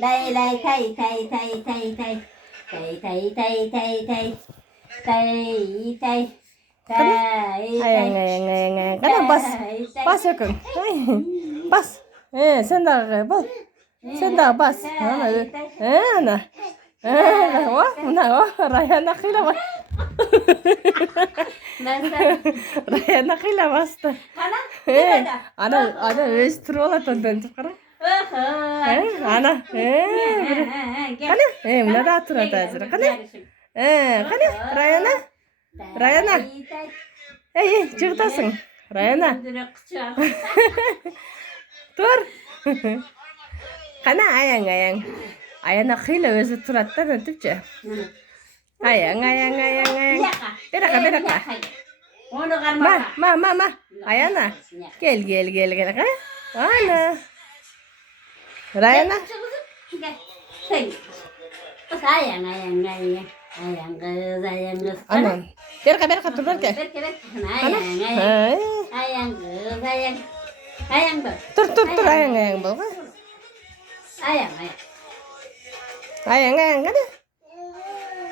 Lay lay tay tay tay tay tay tay tay tay tay tay tay tay Ayang. Kana bas yakın. Bas. Sen de bas. Sen de bas. Ana. Ana. Rayana kıyla bas. Rayana kıyla bastı. Ana restoran tanıdın çıkara. Ana. Kana. Mına da atıra da azra. Kana. Kana. Rayana. Çıktasın. Rayana. Dur. Kana ayang. Ayana kıyla özü turatta da tüpçe. Ayang. Beraka. Ma. Ayana. Gel. Ana. Rayana. Ayang kız. Anan. Beraka dur berke. Ayang kız. Ayang dur. Dur ayang bol. Ayang. Ayang. Kana.